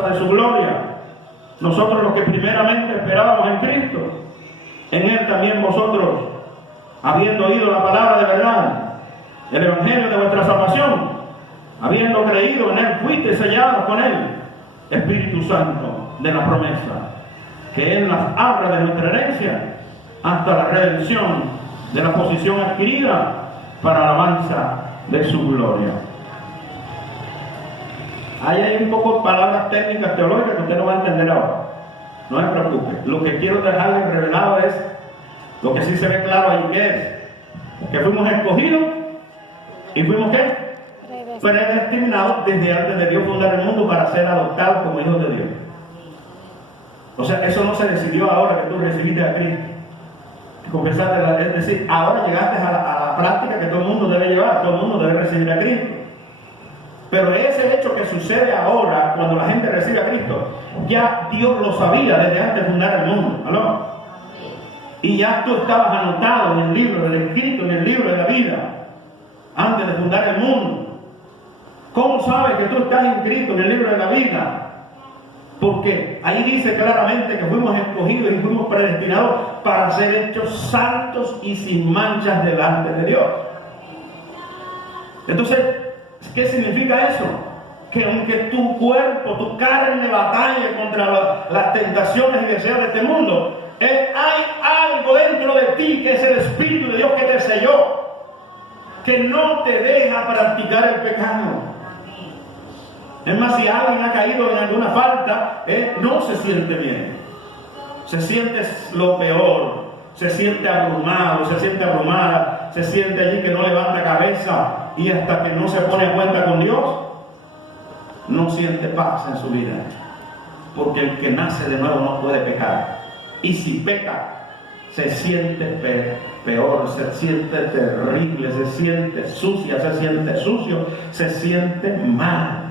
alabanza de su gloria. Nosotros los que primeramente esperábamos en Cristo, en Él también vosotros, habiendo oído la palabra de verdad, el evangelio de vuestra salvación, habiendo creído en Él, fuiste sellados con Él, Espíritu Santo de la promesa, que Él las habla de nuestra herencia hasta la redención de la posición adquirida para alabanza de su gloria. Ahí hay un poco palabras técnicas teológicas que usted no va a entender ahora. No se preocupe. Lo que quiero dejarle revelado es lo que sí se ve claro ahí, que es que fuimos escogidos y fuimos ¿qué? Predestinados desde antes de Dios fundar el mundo para ser adoptados como hijos de Dios. O sea, eso no se decidió ahora que tú recibiste a Cristo. Confesaste, es decir, ahora llegaste a la práctica que todo el mundo debe llevar, todo el mundo debe recibir a Cristo. Pero ese hecho que sucede ahora, cuando la gente recibe a Cristo, ya Dios lo sabía desde antes de fundar el mundo. ¿Aló? Y ya tú estabas anotado en el libro, escrito en el libro de la vida, antes de fundar el mundo. ¿Cómo sabes que tú estás inscrito en el libro de la vida? Porque ahí dice claramente que fuimos escogidos y fuimos predestinados para ser hechos santos y sin manchas delante de Dios. Entonces, ¿qué significa eso? Que aunque tu cuerpo, tu carne batalla contra las tentaciones y deseos de este mundo, hay algo dentro de ti que es el Espíritu de Dios que te selló, que no te deja practicar el pecado. Es más, si alguien ha caído en alguna falta, no se siente bien. Se siente lo peor. Se siente abrumado, se siente abrumada. Se siente allí que no levanta cabeza. Y hasta que no se pone a cuenta con Dios, no siente paz en su vida. Porque el que nace de nuevo no puede pecar. Y si peca, se siente peor, se siente terrible, se siente sucia, se siente sucio, se siente mal.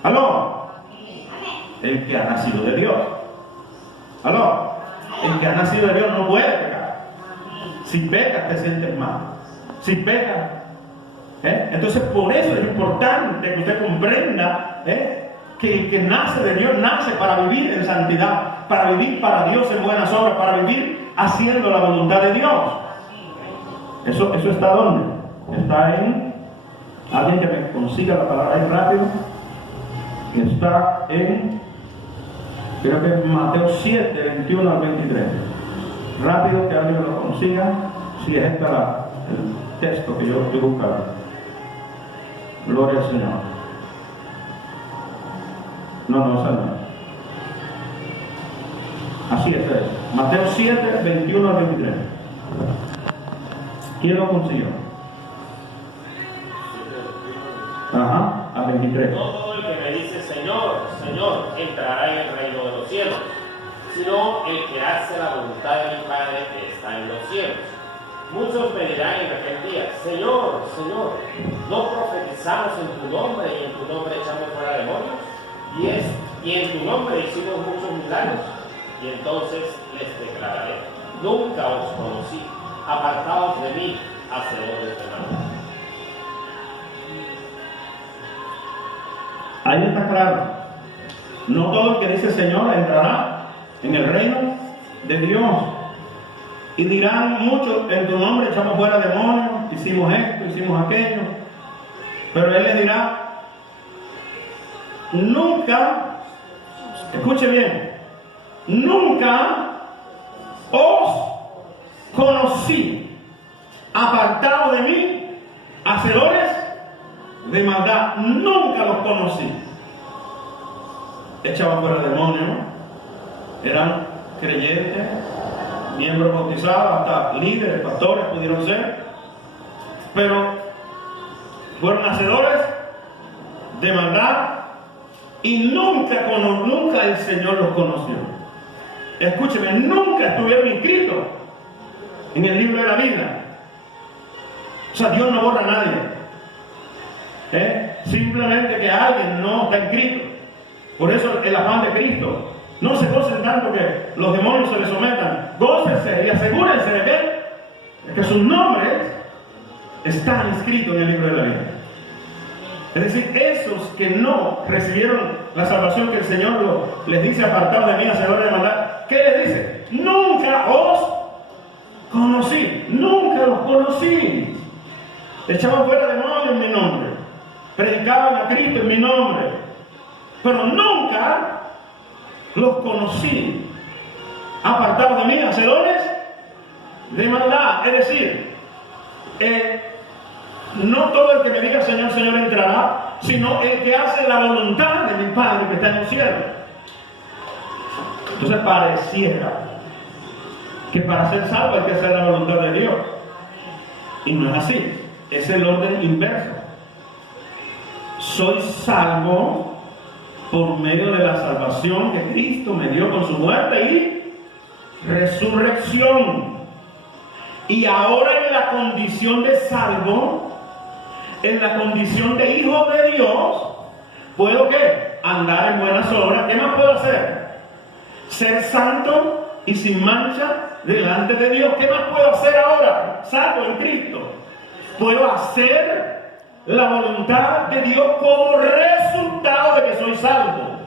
¿Aló? El que ha nacido de Dios. ¿Aló? El que ha nacido de Dios no puede pecar. Si pecas te sientes mal. Si pecas, entonces por eso es importante que usted comprenda que el que nace de Dios nace para vivir en santidad, para vivir para Dios en buenas obras, para vivir haciendo la voluntad de Dios. Eso está ¿dónde? Está en... Alguien que me consiga la palabra ahí rápido. Está en, creo que Mateo 7, 21 al 23. Rápido, que alguien lo consiga. Si es este el texto que yo estoy buscando. Gloria al Señor. No, esa no. Así es. Mateo 7, 21 al 23. ¿Quién lo consiguió? Ajá, a 23. Todo el que me dice Señor, Señor, entrará en el reino de los cielos, sino el que hace la voluntad de mi Padre que está en los cielos. Muchos me dirán en aquel día, Señor, Señor, ¿no profetizamos en tu nombre y en tu nombre echamos fuera demonios? Y en tu nombre hicimos muchos milagros. Y entonces les declararé, nunca os conocí, apartaos de mí, hacedores de maldad. Ahí está claro. No todo el que dice Señor entrará en el reino de Dios. Y dirán muchos, en tu nombre echamos fuera demonios, hicimos esto, hicimos aquello. Pero Él les dirá, nunca, escuche bien, nunca os conocí, apartado de mí, hacedores de maldad. Nunca los conocí. Echaban fuera demonios, eran creyentes, miembros bautizados, hasta líderes, pastores pudieron ser, pero fueron hacedores de maldad y nunca el Señor los conoció. Escúcheme, nunca estuvieron inscritos en el libro de la vida. O sea, Dios no borra a nadie. Simplemente que alguien no está inscrito. Por eso el afán de Cristo. No se gocen tanto que los demonios se les sometan. Gócense y asegúrense de que sus nombres están inscritos en el libro de la vida. Es decir, esos que no recibieron la salvación que el Señor les dice, apartados de mí, hacedores de maldad. ¿Qué les dice? Nunca os conocí, nunca los conocí. Echaban fuera demonios en mi nombre, predicaban a Cristo en mi nombre, pero nunca los conocí. Apartados de mí, hacedores de maldad. Es decir, no todo el que me diga Señor, Señor entrará, sino el que hace la voluntad de mi Padre que está en los cielos. Entonces pareciera que para ser salvo hay que hacer la voluntad de Dios, y no es así. Es el orden inverso. Soy salvo por medio de la salvación que Cristo me dio con su muerte y resurrección. Y ahora en la condición de salvo, en la condición de hijo de Dios, ¿puedo qué? Andar en buenas obras. ¿Qué más puedo hacer? Ser santo y sin mancha delante de Dios. ¿Qué más puedo hacer ahora? Salvo en Cristo. Puedo hacer la voluntad de Dios como resultado de que soy salvo.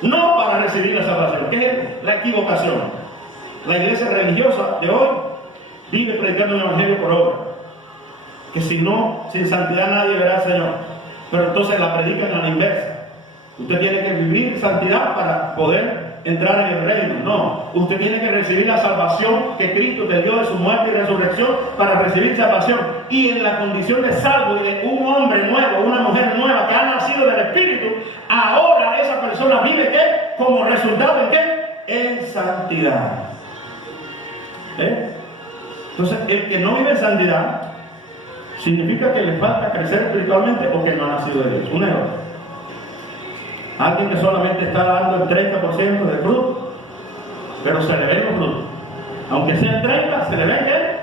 No para recibir la salvación, que es la equivocación. La iglesia religiosa de hoy vive predicando un evangelio por obra, que si no, sin santidad nadie verá al Señor. Pero entonces la predican a la inversa. Usted tiene que vivir santidad para poder entrar en el reino. No, usted tiene que recibir la salvación que Cristo te dio de su muerte y resurrección para recibir salvación. Y en la condición de salvo de un hombre nuevo, una mujer nueva que ha nacido del Espíritu, ahora esa persona vive ¿qué? Como resultado de ¿qué? En santidad. Entonces, el que no vive en santidad significa que le falta crecer espiritualmente porque no ha nacido de Dios. Un error. Alguien que solamente está dando el 30% de fruto, pero se le ven los frutos. Aunque sea el 30, se le ven ¿qué?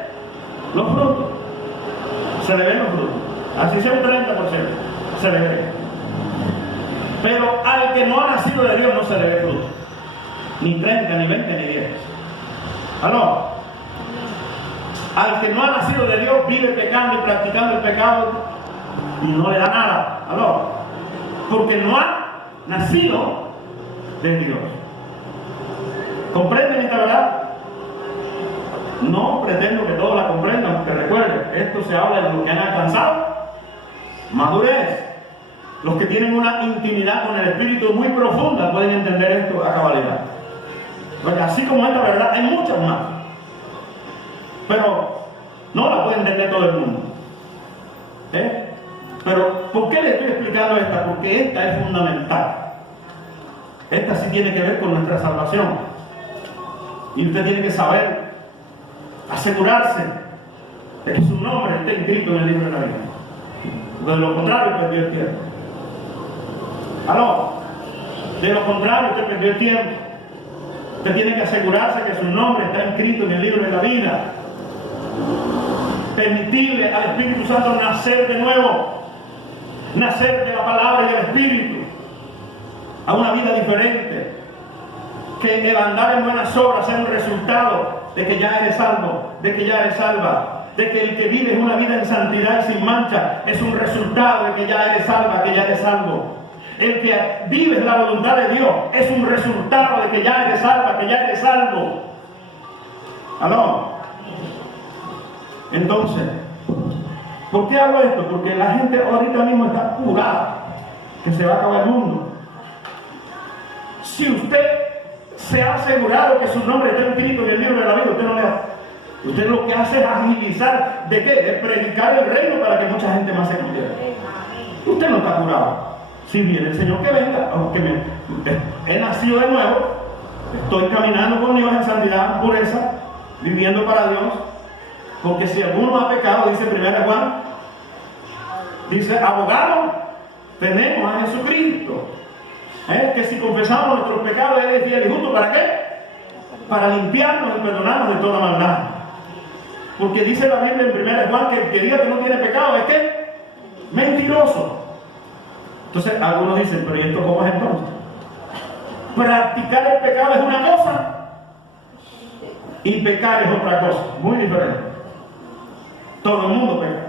Los frutos. Se le ven los frutos. Así sea un 30%, se le ve. Pero al que no ha nacido de Dios no se le ve fruto. Ni 30, ni 20, ni 10. ¿Aló? Al que no ha nacido de Dios vive pecando y practicando el pecado y no le da nada. ¿Aló? Porque no ha nacido de Dios. ¿Comprenden esta verdad? No pretendo que todos la comprendan, porque recuerden, esto se habla de los que han alcanzado madurez. Los que tienen una intimidad con el Espíritu muy profunda pueden entender esto a cabalidad. Porque así como esta verdad, hay muchas más. Pero no la puede entender todo el mundo. Pero, ¿por qué le estoy explicando esta? Porque esta es fundamental. Esta sí tiene que ver con nuestra salvación. Y usted tiene que saber, asegurarse de que su nombre esté inscrito en el libro de la vida. De lo contrario, perdió el tiempo. ¿Aló? De lo contrario, usted perdió el tiempo. Usted tiene que asegurarse que su nombre está inscrito en el libro de la vida. Permitirle al Espíritu Santo nacer de nuevo. Nacer de la palabra y del Espíritu a una vida diferente, que el andar en buenas obras sea un resultado de que ya eres salvo, de que ya eres salva, de que el que vive una vida en santidad y sin mancha es un resultado de que ya eres salva, que ya eres salvo. El que vive la voluntad de Dios es un resultado de que ya eres salva, que ya eres salvo. ¿Aló? Entonces, ¿por qué hablo esto? Porque la gente ahorita mismo está apurada que se va a acabar el mundo. Si usted se ha asegurado que su nombre está inscrito en el libro de la vida, usted no le hace. Usted lo que hace es agilizar, ¿de qué? De predicar el reino para que mucha gente más se convierta. Usted no está curado. Si viene el Señor que venga, aunque he nacido de nuevo, estoy caminando con Dios en santidad, pureza, viviendo para Dios. Porque si alguno ha pecado, dice 1 Juan, dice, abogado, tenemos a Jesucristo. Que si confesamos nuestros pecados, Él es fiel y justo. ¿Para qué? Para limpiarnos y perdonarnos de toda maldad. Porque dice la Biblia en 1 Juan que el que diga que no tiene pecado es ¿qué? Mentiroso. Entonces algunos dicen, pero ¿y esto cómo es entonces? Practicar el pecado es una cosa y pecar es otra cosa, muy diferente. Todo el mundo peca.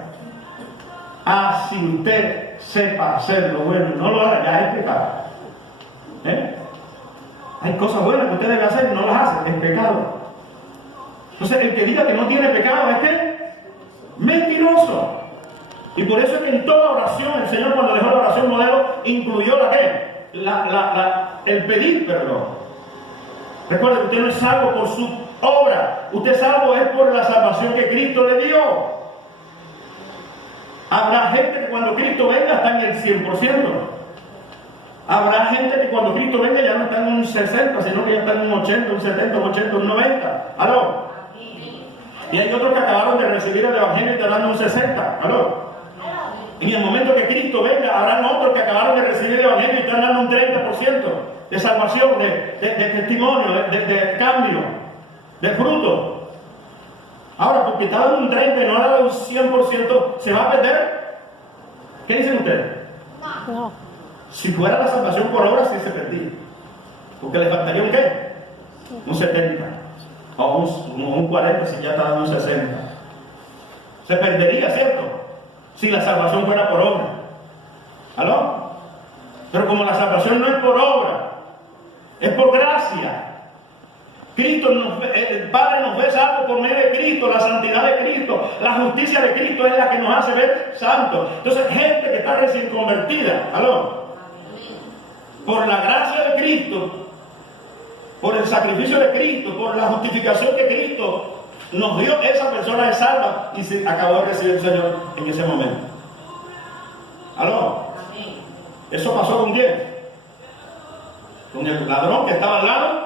Si usted sepa hacer lo bueno y no lo haga, ya es pecado. Hay cosas buenas que usted debe hacer y no las hace, es pecado. Entonces, el que diga que no tiene pecado es que mentiroso. Y por eso es que en toda oración, el Señor, cuando dejó la oración modelo, incluyó la que, el pedir perdón. Recuerde que usted no es salvo por su obra, usted es salvo es por la salvación que Cristo le dio. Habrá gente que cuando Cristo venga está en el 100%. Habrá gente que cuando Cristo venga ya no está en un 60, sino que ya está en un 80, un 70, un 80, un 90. ¿Aló? Y hay otros que acabaron de recibir el Evangelio y están dando un 60. ¿Aló? En el momento que Cristo venga, habrán otros que acabaron de recibir el Evangelio y están dando un 30% de salvación, de testimonio, de cambio, de fruto. Ahora, porque está dando un 30 y no ha dado un 100%, ¿se va a perder? ¿Qué dicen ustedes? No. Si fuera la salvación por obra, sí se perdía. Porque le faltaría un qué? Un 70. O un 40 si ya está dando un 60. Se perdería, ¿cierto? Si la salvación fuera por obra. ¿Aló? Pero como la salvación no es por obra, es por gracia. Cristo el Padre nos ve salvos por medio de Cristo, la santidad de Cristo, la justicia de Cristo es la que nos hace ver santos. Entonces, gente que está recién convertida, ¿aló? Por la gracia de Cristo, por el sacrificio de Cristo, por la justificación que Cristo nos dio, esa persona es salva y se acabó de recibir el Señor en ese momento. ¿Aló? Eso pasó con quién? Con el ladrón que estaba al lado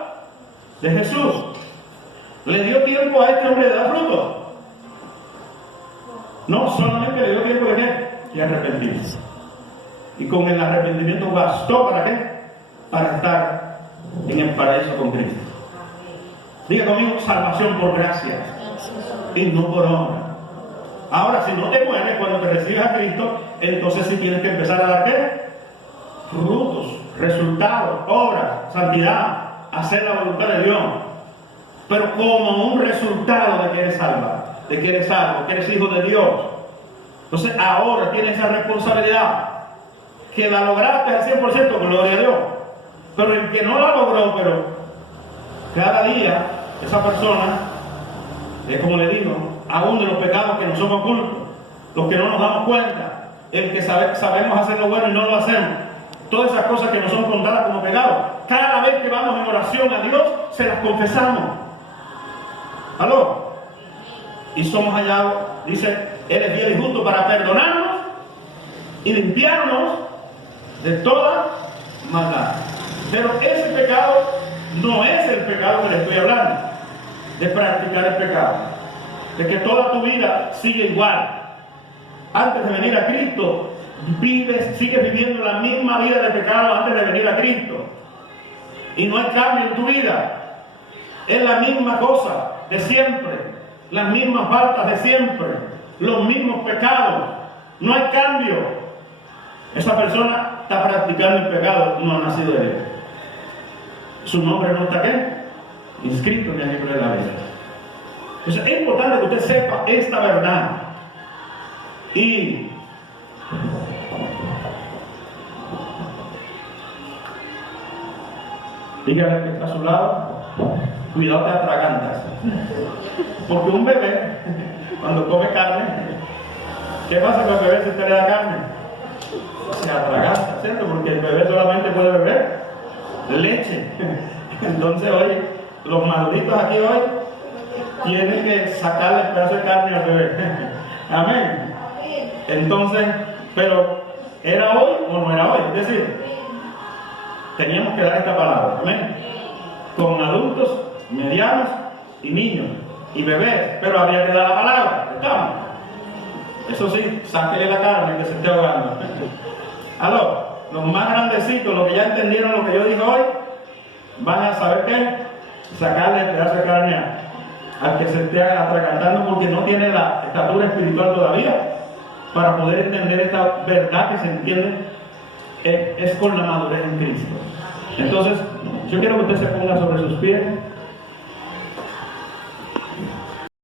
de Jesús. ¿Le dio tiempo a este hombre de dar fruto? No, solamente le dio tiempo de qué? De arrepentirse. Y con el arrepentimiento bastó ¿para qué? Para estar en el paraíso con Cristo. Diga conmigo, salvación por gracia y no por obra. Ahora, si no te mueres cuando te recibes a Cristo, entonces sí tienes que empezar a dar ¿qué? Frutos, resultados, obras, santidad, hacer la voluntad de Dios. Pero como un resultado de que eres salva, de que eres salvo, que eres hijo de Dios. Entonces ahora tienes esa responsabilidad. Que la lograste al 100%, gloria a Dios. Pero el que no la logró, pero cada día esa persona, es como le digo, aún de los pecados que nos son ocultos, los que no nos damos cuenta, el que sabemos hacer lo bueno y no lo hacemos, todas esas cosas que nos son contadas como pecados, cada vez que vamos en oración a Dios, se las confesamos. ¿Aló? Y somos hallados, dice, Él es fiel y justo para perdonarnos y limpiarnos de toda maldad. Pero ese pecado no es el pecado que le estoy hablando, de practicar el pecado, de que toda tu vida sigue igual. Antes de venir a Cristo, sigues viviendo la misma vida de pecado antes de venir a Cristo. Y no hay cambio en tu vida. Es la misma cosa de siempre, las mismas faltas de siempre, los mismos pecados. No hay cambio. Esa persona está practicando el pecado, no ha nacido de él. Su nombre no está ¿qué? Inscrito en el libro de la vida. Entonces es importante que usted sepa esta verdad. Y dígale que está a su lado, cuidado te atragantas. Porque un bebé, cuando come carne, ¿qué pasa con el bebé si usted le da carne? Se atraganta, ¿cierto? Porque el bebé solamente puede beber leche. Entonces hoy, los malditos aquí hoy tienen que sacarle el pedazo de carne al bebé. Amén. Entonces, pero ¿era hoy o no era hoy? Es decir, teníamos que dar esta palabra. Amén. Con adultos, medianos y niños y bebés, pero había que dar la palabra. ¿Estamos? Eso sí, sáquele la carne que se esté ahogando. Aló, los más grandecitos, los que ya entendieron lo que yo dije hoy, van a saber qué, sacarle el pedazo de carne al que se esté atragantando porque no tiene la estatura espiritual todavía para poder entender esta verdad que se entiende es con la madurez en Cristo. Entonces, yo quiero que usted se ponga sobre sus pies.